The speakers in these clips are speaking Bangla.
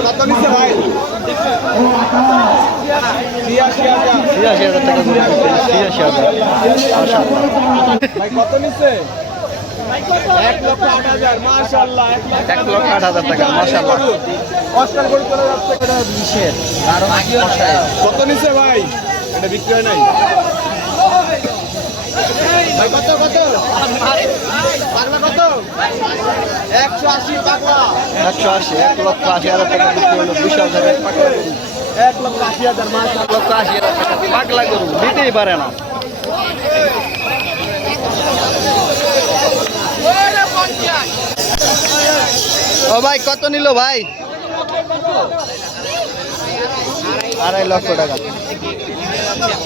কত নিচ্ছে ভাই ছিয়াশি ভাই কত নিচ্ছে এক লক্ষ আট হাজার মাশাল্লাহ এক লক্ষ আট হাজার টাকা মাশাআল্লাহ। অস্কার করে চলে যাচ্ছে এটা বিশের বারো কত নিচ্ছে ভাই? এটা বিক্রি হয় নাই? কত কত? পাগলা কত? একশো আশি পাগলা। একশো আশি এক লক্ষ আশি হাজার টাকা বিক্রি হলো বিশ হাজারের এক লক্ষ আশি হাজার মাশাল্লাহ এক লক্ষ আশি হাজার টাকা। পাগলা গরু দিতেই পারে না। ও ভাই, কত নিল ভাই? আড়াই লক্ষ টাকা।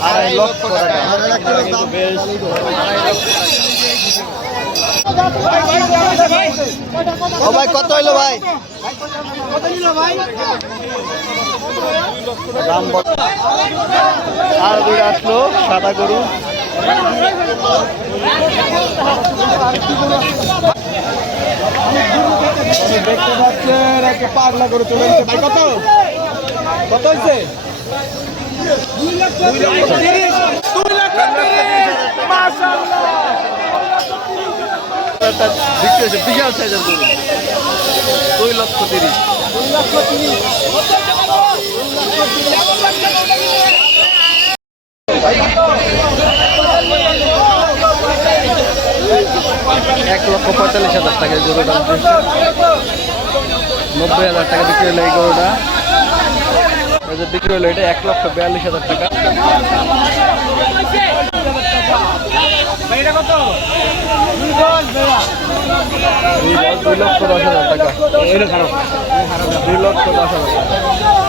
আড়াই লক্ষ টাকা। ভাই, কত হইল ভাই? দাম আর দুইটা আসলো, সাদা গরু। দেখতে পাচ্ছেন একটা পাগলা করে চলে যাচ্ছে ভাই, কত? কত হয়েছে দুই লক্ষ তিরিশ। দুই লক্ষ তিরিশ। বিক্রি বিশাল লক্ষ তিরিশ দুই লক্ষ তিরিশ। এক লক্ষ পঁয়তাল্লিশ হাজার টাকা গরুটা নব্বই হাজার টাকা বিক্রি হলো এই গরুটা। বিক্রি হলো এটা এক লক্ষ বিয়াল্লিশ হাজার টাকা। দুই লক্ষ দশ হাজার টাকা। দুই লক্ষ দশ হাজার টাকা।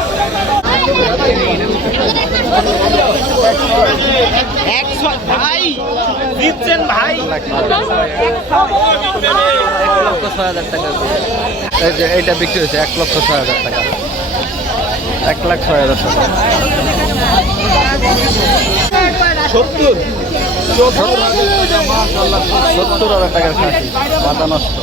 ভাই এক লক্ষ হাজার টাকা এই যে এইটা বিক্রি হয়েছে এক লক্ষ ছয় হাজার টাকা। এক লাখ ছয় হাজার টাকা। সত্তর। সত্তর হাজার টাকার মাথা নষ্ট।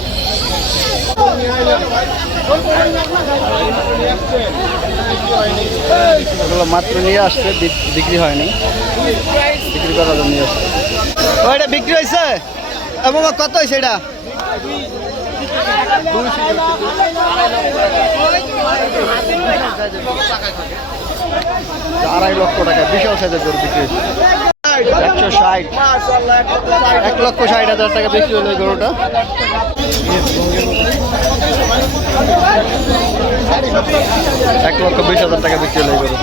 মাত্র নিয়ে আসছে বিক- বিক্রি হয়নি। বিক্রি করার জন্য নিয়ে আসছে। ওইটা বিক্রি হয়েছে? এবং কত হয়েছে এটা? আড়াই লক্ষ টাকা, বিশাল সাইজের গরু বিক্রি হয়েছে। একশো ষাট। এক লক্ষ ষাট। হাজার টাকা বিক্রি হলো গরুটা। এক লক্ষ বিশ হাজার টাকা বিক্রি হলো গরু।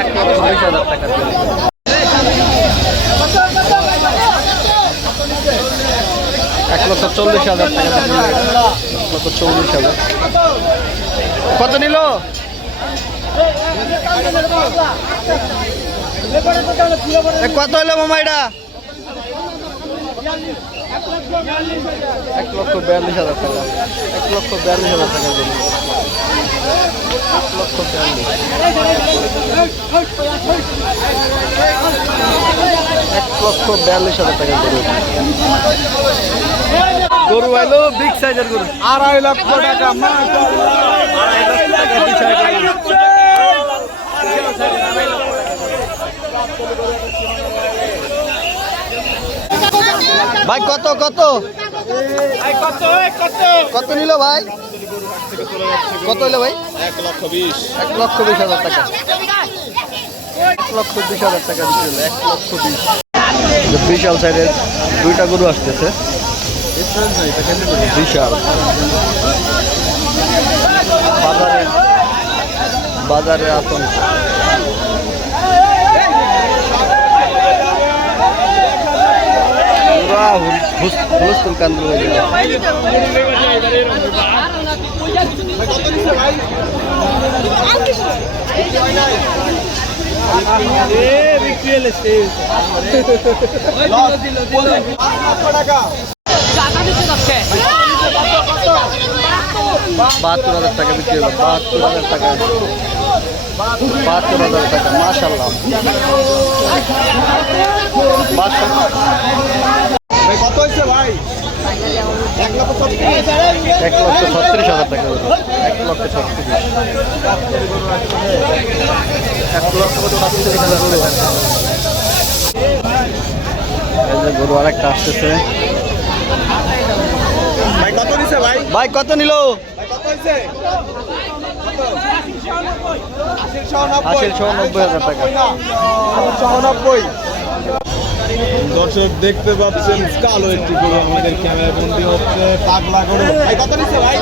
এক লক্ষ বিশ হাজার এক লক্ষ চল্লিশ হাজার টাকা এক লক্ষ চল্লিশ হাজার। কত নিল? কত হলো মামা এটা? এক লক্ষ বিয়াল্লিশ হাজার টাকা। এক লক্ষ বিয়াল্লিশ হাজার টাকা দিল এক লক্ষ বিয়াল্লিশ। এক লক্ষ বিয়াল্লিশ হাজার টাকা গরু গরু আইলো বিগ সাইজের গরু। আড়াই লক্ষ টাকা আড়াই লক্ষ টাকা ভাই, কত কত? কত নিল ভাই? কত হইল ভাই? এক লক্ষ বিশ হাজার টাকা। এক লক্ষ বিশ হাজার টাকা দিতে এক লক্ষ বিশ। বিশাল সাইডের দুইটা গরু আসতেছে। বিশাল। বাজারে বাজারে আতঙ্ক পুরা হুল- হুস- হুলস্থুল কান্দ হয়ে গেল। বাহাত্তর হাজার টাকা বিক্রি হলো, বাহাত্তর হাজার টাকা। বাহাত্তর হাজার টাকা মাশাল্লাহ বাহাত্তর ভাই কত হয়েছে ভাই এক লক্ষ ছত্রিশ এক লক্ষ ছত্রিশ হাজার টাকা হলো। এক লক্ষ ছত্রিশ এক লক্ষ ছত্রিশ হাজার হলো। গরু আরেকটা আসতেছে ভাই কত নিছে ভাই ভাই কত নিল আশির নব্বই নব্বই হাজার টাকা। আশির নব্বই দর্শক দেখতে পাচ্ছেন কালো একটি গরু আমাদের ক্যামেরা বন্দি হচ্ছে পাগলা গরু কত নিচ্ছে ভাই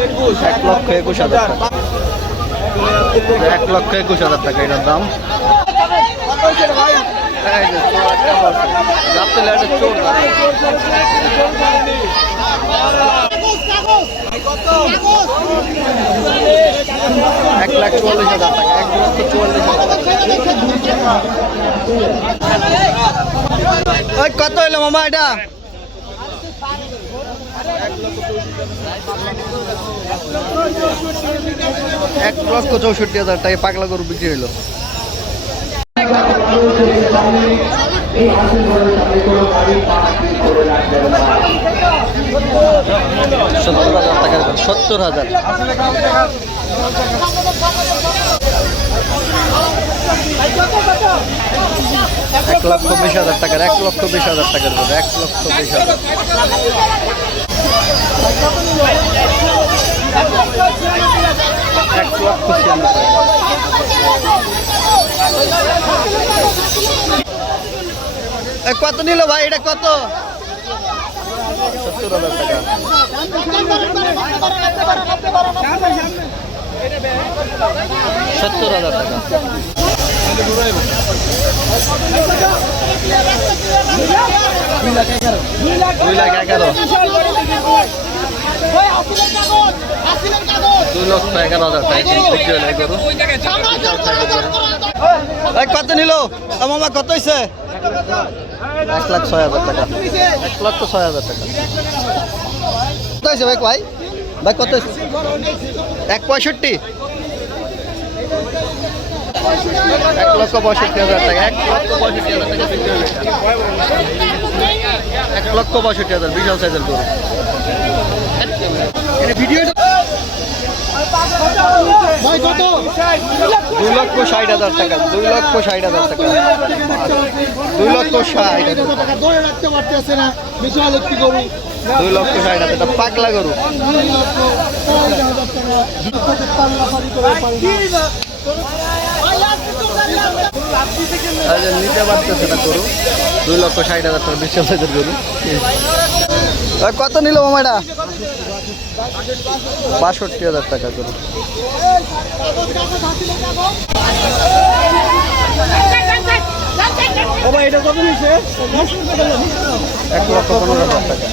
একুশ এক লক্ষ একুশ হাজার টাকা। এক লক্ষ একুশ হাজার টাকা এটার দাম চোর একটা বলছে। গাবতলী হাটে চোর না। ভাই কত এক লাখ চুয়াল্লিশ হাজার টাকা। এক লক্ষ চুয়াল্লিশ হাজার কত হইল মামা এটা? এক লক্ষ চৌষট্টি হাজার টাকা পাগলা গরু বিক্রি হইল। সত্তর হাজার টাকা সত্তর হাজার। এক লক্ষ বিশ হাজার টাকার, এক লক্ষ বিশ হাজার টাকার গরু এক লক্ষ বিশ হাজার। এক লক্ষ কত নিল ভাই? এটা কত? সত্তর হাজার টাকা। সত্তর হাজার টাকা দুই লাখ এগারো দুই লক্ষ এগারো হাজার কত নিল? মামা কত হয়েছে এক লাখ ছয় হাজার টাকা। এক লক্ষ ছয় হাজার টাকা। কত হয়েছে ভাই? ভাই ভাই কত হয়েছে? এক পঁয়ষট্টি। এক লক্ষ পঁয়ষট্টি হাজার টাকা। এক লক্ষ পঁয়ষট্টি হাজার টাকা বিক্রি এক লক্ষ পঁয়ষট্টি হাজার বিশাল সাইজের গরু। দুই লক্ষ ষাট হাজার টাকা দুই লক্ষ ষাট হাজার টাকা দুই লক্ষ ষাট হাজার টাকা। দুই লক্ষ ষাট হাজার টাকা পাগলা গরু হাজার নিতে পারতেছে না গরু দুই লক্ষ ষাট হাজার টাকা বিশাল সাইজের গরু কত নিল মামাটা বাষট্টি হাজার টাকা করে। এক লক্ষ পনেরো হাজার টাকা।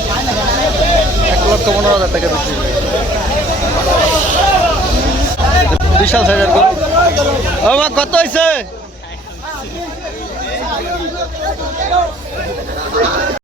এক লক্ষ পনেরো হাজার টাকা বিক্রি বিশাল সাইজের মা কত হয়েছে?